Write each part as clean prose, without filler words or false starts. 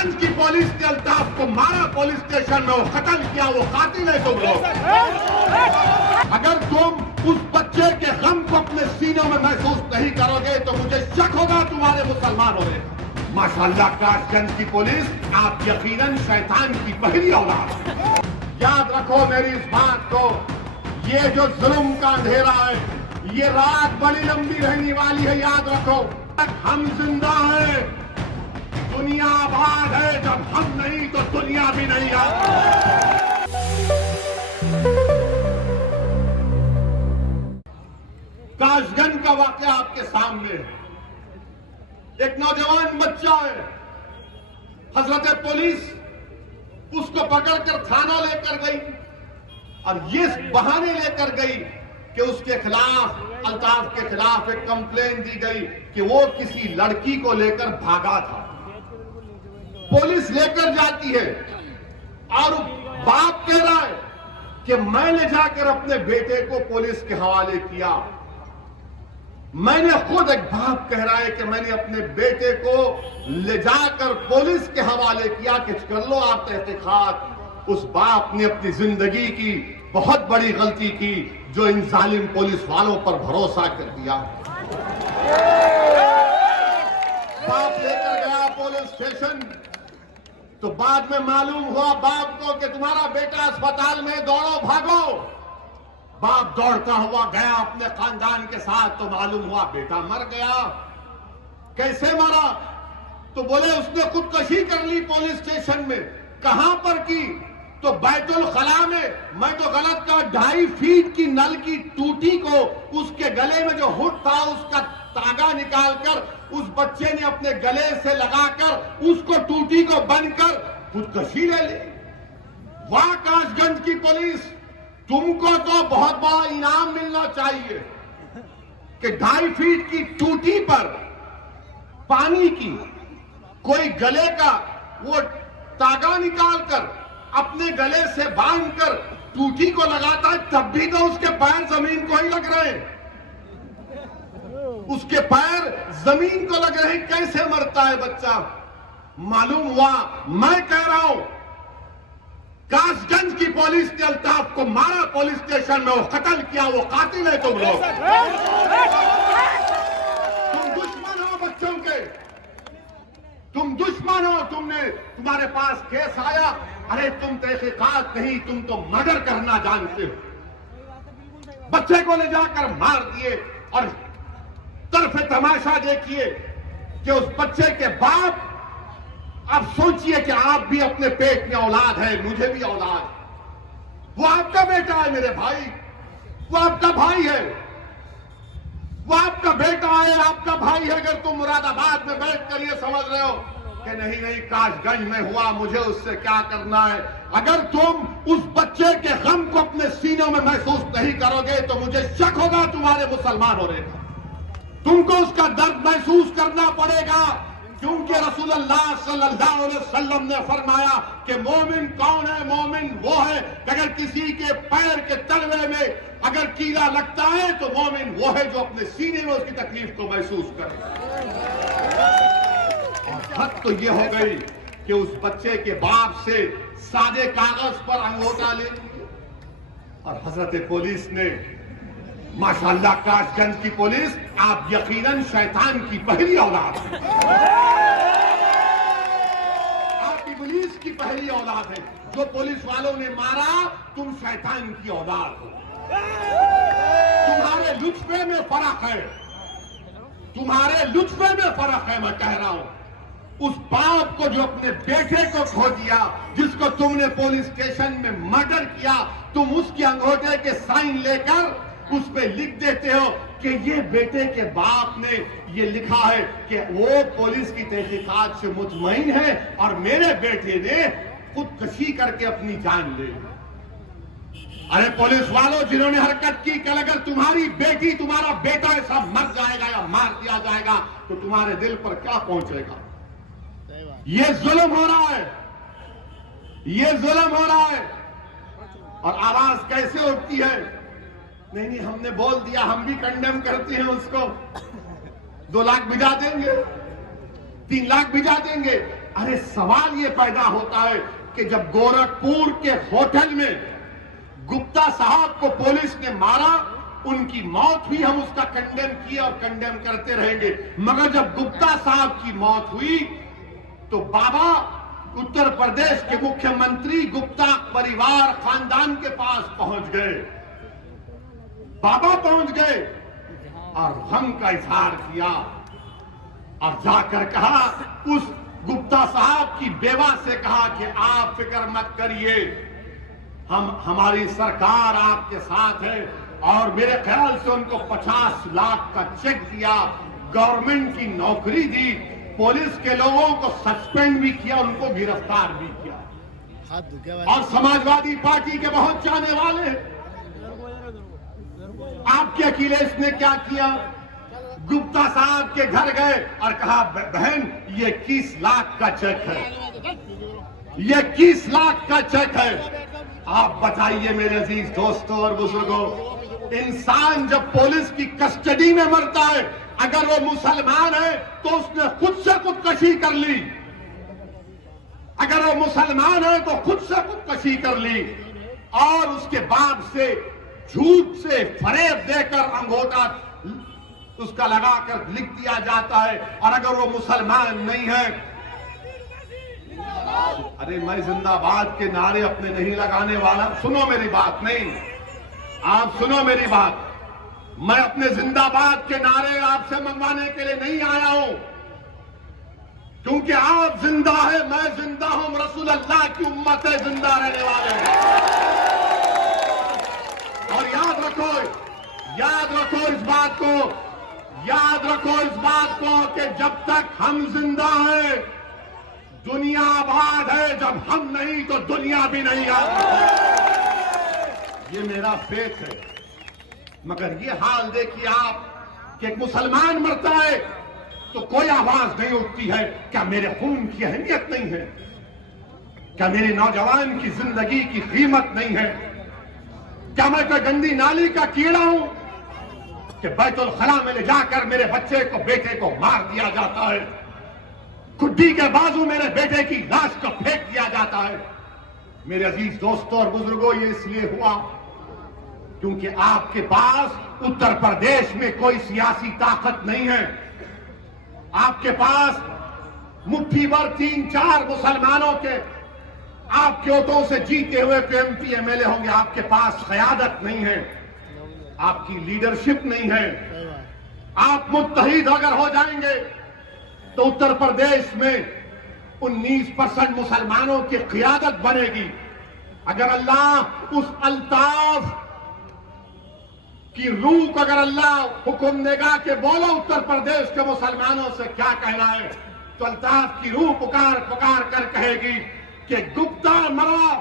گنج کی پولیس نے الطاف کو مارا پولیس اسٹیشن میں, وہ قتل کیا, وہ قاتل ہے تم لوگ. اگر تم اس بچے کے غم کو اپنے سینوں میں محسوس نہیں کرو گے تو مجھے شک ہوگا تمہارے مسلمان ہونے. ماشاءاللہ کاش گنج کی پولیس, آپ یقیناً شیطان کی پہلی اولاد. یاد رکھو میری اس بات کو, یہ جو ظلم کا اندھیرا ہے یہ رات بڑی لمبی رہنے والی ہے. یاد رکھو ہم زندہ ہیں, دنیا آباد ہے, جب ہم نہیں تو دنیا بھی نہیں. کاش گنج کا واقعہ آپ کے سامنے ہے. ایک نوجوان بچہ ہے, حضرت پولیس اس کو پکڑ کر تھانہ لے کر گئی اور یہ بہانے لے کر گئی کہ اس کے خلاف, الطاف کے خلاف ایک کمپلین دی گئی کہ وہ کسی لڑکی کو لے کر بھاگا تھا. پولیس لے کر جاتی ہے اور باپ کہہ رہا ہے کہ میں نے جا کر اپنے بیٹے کو پولیس کے حوالے کیا. میں نے خود, ایک باپ کہہ رہا ہے کہ میں نے اپنے بیٹے کو لے جا کر پولیس کے حوالے کیا کہ کر لو آپ تحقیقات. اس باپ نے اپنی زندگی کی بہت بڑی غلطی کی جو ان ظالم پولیس والوں پر بھروسہ کر دیا. باپ لے کر گیا پولیس اسٹیشن تو بعد میں معلوم ہوا باپ کو کہ تمہارا بیٹا اسپتال میں, دوڑو بھاگو. باپ دوڑتا ہوا گیا اپنے خاندان کے ساتھ تو معلوم ہوا بیٹا مر گیا. کیسے مرا؟ تو بولے اس نے خودکشی کر لی پولیس اسٹیشن میں. کہاں پر کی؟ تو بیت الخلاء میں. میں تو غلط کہا, 2.5 فیٹ کی نل کی ٹوٹی کو اس کے گلے میں جو ہڈ تھا اس کا تاگا نکال کر اس بچے نے اپنے گلے سے لگا کر اس کو ٹوٹی کو بند کر خودکشی لے لی. واہ کاش گنج کی پولیس, تم کو تو بہت بڑا انعام ملنا چاہیے کہ 2.5 فیٹ کی ٹوٹی پر پانی کی کوئی گلے کا وہ تاگا نکال کر اپنے گلے سے باندھ کر ٹوٹی کو لگاتا ہے, تب بھی تو اس کے پیر زمین کو ہی لگ رہے ہیں. اس کے پیر زمین کو لگ رہے ہیں. کیسے مرتا ہے بچہ؟ معلوم ہوا, میں کہہ رہا ہوں کاش گنج کی پولیس نے الطاف کو مارا پولیس اسٹیشن میں, وہ قتل کیا, وہ قاتل ہے تم لوگ. تم دشمن ہو بچوں کے, تم دشمن ہو. تمہارے پاس کیس آیا, ارے تم تحقیقات نہیں, تم تو مرڈر کرنا جانتے ہو. بچے کو لے جا کر مار دیے اور طرف تماشا دیکھیے کہ اس بچے کے باپ, اب سوچئے کہ آپ بھی اپنے پیٹ میں اولاد ہے, مجھے بھی اولاد. وہ آپ کا بیٹا ہے میرے بھائی, وہ آپ کا بھائی ہے, وہ آپ کا بیٹا ہے, آپ کا بھائی ہے. اگر تم مراد آباد میں بیٹھ کر یہ سمجھ رہے ہو کہ نہیں کاش گنج میں ہوا, مجھے اس سے کیا کرنا ہے, اگر تم اس بچے کے غم کو اپنے سینوں میں محسوس نہیں کرو گے تو مجھے شک ہوگا تمہارے مسلمان ہونے کا. تم کو اس کا درد محسوس کرنا پڑے گا, کیونکہ رسول اللہ صلی اللہ علیہ وسلم نے فرمایا کہ مومن کون ہے؟ مومن وہ ہے کہ اگر کسی کے پیر کے تلوے میں اگر کیڑا لگتا ہے تو مومن وہ ہے جو اپنے سینے میں اس کی تکلیف کو محسوس کرے. اور حد تو یہ ہو گئی کہ اس بچے کے باپ سے سادے کاغذ پر انگوٹا لے لیے اور حضرت پولیس نے, ماشاءاللہ کاش گنج کی پولیس, آپ یقیناً شیطان کی پہلی اولاد ہیں. آپ ابلیس کی پہلی اولاد ہیں. جو پولیس والوں نے مارا, تم شیطان کی اولاد ہو. تمہارے لطفے میں فرق ہے, تمہارے لطفے میں فرق ہے. میں کہہ رہا ہوں اس باپ کو جو اپنے بیٹے کو کھو دیا, جس کو تم نے پولیس اسٹیشن میں مرڈر کیا, تم اس کے انگوٹے کے سائن لے کر اس پہ لکھ دیتے ہو کہ یہ بیٹے کے باپ نے یہ لکھا ہے کہ وہ پولیس کی تحقیقات سے مطمئن ہے اور میرے بیٹے نے خودکشی کر کے اپنی جان لے لی. ارے پولیس والوں جنہوں نے حرکت کی کہ اگر تمہاری بیٹی, تمہارا بیٹا ایسا مر جائے گا یا مار دیا جائے گا تو تمہارے دل پر کیا پہنچے گا. یہ ظلم ہو رہا ہے, یہ ظلم ہو رہا ہے. اور آواز کیسے اٹھتی ہے, نہیں ہم نے بول دیا, ہم بھی کنڈیم کرتے ہیں اس کو. 2 لاکھ بھجا دیں گے, 3 لاکھ بھجا دیں گے. ارے سوال یہ پیدا ہوتا ہے کہ جب گورکھپور کے ہوٹل میں گپتا صاحب کو پولیس نے مارا، ان کی موت ہوئی، ہم اس کا کنڈیم کیا اور کنڈیم کرتے رہیں گے، مگر جب گپتا صاحب کی موت ہوئی تو بابا اتر پردیش کے مکھیہ منتری گپتا پریوار خاندان کے پاس پہنچ گئے، بابا پہنچ گئے اور غم کا اظہار کیا اور جا کر کہا، اس گپتا صاحب کی بیوہ سے کہا کہ آپ فکر مت کریے، ہماری سرکار آپ کے ساتھ ہے، اور میرے خیال سے ان کو 50 لاکھ کا چیک دیا، گورنمنٹ کی نوکری دی، پولیس کے لوگوں کو سسپینڈ بھی کیا، ان کو گرفتار بھی کیا، اور سماجوادی پارٹی کے بہت چاہنے والے ہیں۔ آپ کے اکھلیش نے کیا کیا؟ گپتا صاحب کے گھر گئے اور کہا بہن یہ 21 لاکھ کا چیک ہے، یہ 21 لاکھ کا چیک ہے۔ آپ بتائیے میرے عزیز دوستوں اور بزرگوں، انسان جب پولیس کی کسٹڈی میں مرتا ہے، اگر وہ مسلمان ہے تو اس نے خود سے خودکشی کر لی، اگر وہ مسلمان ہے تو خود سے خودکشی کر لی، اور اس کے بعد سے جھوٹ سے فریب دے کر انگوٹا اس کا لگا کر لکھ دیا جاتا ہے، اور اگر وہ مسلمان نہیں ہے، ارے میں زندہ باد کے نعرے اپنے نہیں لگانے والا، سنو میری بات، نہیں آپ سنو میری بات، میں اپنے زندہ باد کے نعرے آپ سے منگوانے کے لیے نہیں آیا ہوں، کیونکہ آپ زندہ ہے، میں زندہ ہوں، رسول اللہ کی امت ہے، زندہ رہنے والے ہیں۔ اور یاد رکھو اس بات کو، یاد رکھو اس بات کو کہ جب تک ہم زندہ ہیں دنیا آباد ہے، جب ہم نہیں تو دنیا بھی نہیں آباد۔ یہ میرا فیت ہے، مگر یہ حال دیکھیے آپ کہ ایک مسلمان مرتا ہے تو کوئی آواز نہیں اٹھتی ہے، کیا میرے خون کی اہمیت نہیں ہے؟ کیا میرے نوجوان کی زندگی کی قیمت نہیں ہے؟ کیا میں کوئی گندی نالی کا کیڑا ہوں کہ بیت الخلا میں لے جا کر میرے بچے کو، بیٹے کو مار دیا جاتا ہے، کھڈی کے بازو میرے بیٹے کی لاش کو پھینک دیا جاتا ہے؟ میرے عزیز دوستوں اور بزرگوں، یہ اس لیے ہوا کیونکہ آپ کے پاس اتر پردیش میں کوئی سیاسی طاقت نہیں ہے، آپ کے پاس مٹھی بھر 3-4 مسلمانوں کے آپ کے ووٹوں سے جیتے ہوئے M P M L A ہوں گے، آپ کے پاس قیادت نہیں ہے، آپ کی لیڈرشپ نہیں ہے۔ آپ متحد اگر ہو جائیں گے تو اتر پردیش میں 19% مسلمانوں کی قیادت بنے گی۔ اگر اللہ اس الطاف کی روح کو اگر اللہ حکم دے گا کہ بولو اتر پردیش کے مسلمانوں سے کیا کہنا ہے، تو الطاف کی روح پکار کر کہے گی کہ گپتا مرا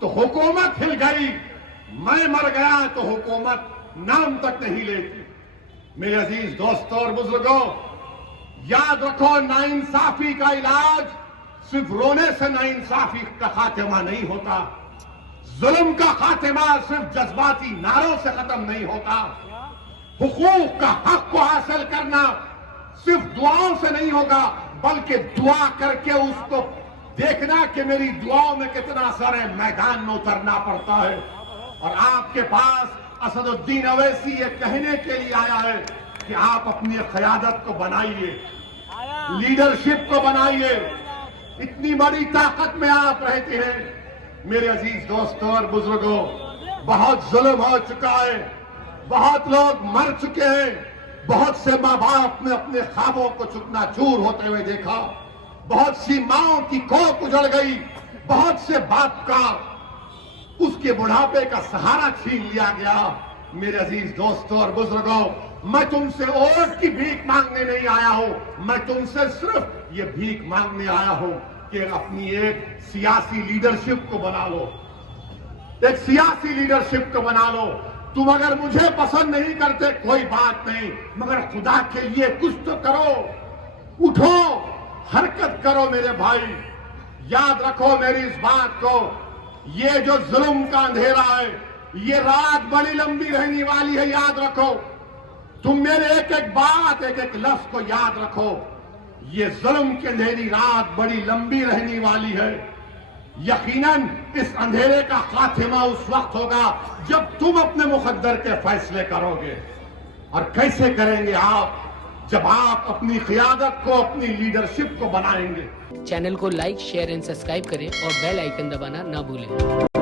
تو حکومت ہل گئی، میں مر گیا تو حکومت نام تک نہیں لیتی۔ میرے عزیز دوستوں اور بزرگوں، یاد رکھو ناانصافی کا علاج صرف رونے سے ناانصافی کا خاتمہ نہیں ہوتا، ظلم کا خاتمہ صرف جذباتی نعروں سے ختم نہیں ہوتا، حقوق کا حق کو حاصل کرنا صرف دعاؤں سے نہیں ہوگا، بلکہ دعا کر کے اس کو دیکھنا کہ میری دعاؤں میں کتنا اثر ہے، میدان میں اترنا پڑتا ہے۔ اور آپ کے پاس اسد الدین اویسی یہ کہنے کے لیے آیا ہے کہ آپ اپنی قیادت کو بنائیے، لیڈرشپ کو بنائیے، اتنی بڑی طاقت میں آپ رہتے ہیں۔ میرے عزیز دوستوں اور بزرگوں، بہت ظلم ہو چکا ہے، بہت لوگ مر چکے ہیں، بہت سے ماں باپ نے اپنے خوابوں کو چکنا چور ہوتے ہوئے دیکھا، بہت سی ماں کی کوکھ اجڑ گئی، بہت سے باپ کا اس کے بڑھاپے کا سہارا چھین لیا گیا۔ میرے عزیز دوستوں اور بزرگوں، میں تم سے ووٹ کی بھیک مانگنے نہیں آیا ہوں، میں تم سے صرف یہ بھیک مانگنے آیا ہوں کہ اپنی ایک سیاسی لیڈرشپ کو بنا لو، ایک سیاسی لیڈرشپ کو بنا لو۔ تم اگر مجھے پسند نہیں کرتے کوئی بات نہیں، مگر خدا کے لیے کچھ تو کرو، اٹھو، حرکت کرو میرے بھائی۔ یاد رکھو میری اس بات کو، یہ جو ظلم کا اندھیرا ہے یہ رات بڑی لمبی رہنے والی ہے، یاد رکھو۔ تم میرے ایک ایک بات، ایک ایک لفظ کو یاد رکھو۔ یہ ظلم کی اندھیری رات بڑی لمبی رہنے والی ہے. یقیناً اس اندھیرے کا خاتمہ اس وقت ہوگا جب تم اپنے مقدر کے فیصلے کرو گے. اور کیسے کریں گے آپ؟ جب آپ اپنی قیادت کو، اپنی لیڈرشپ کو بنائیں گے. چینل کو لائک، شیئر اینڈ سبسکرائب کریں اور بیل آئیکن دبانا نہ بھولیں.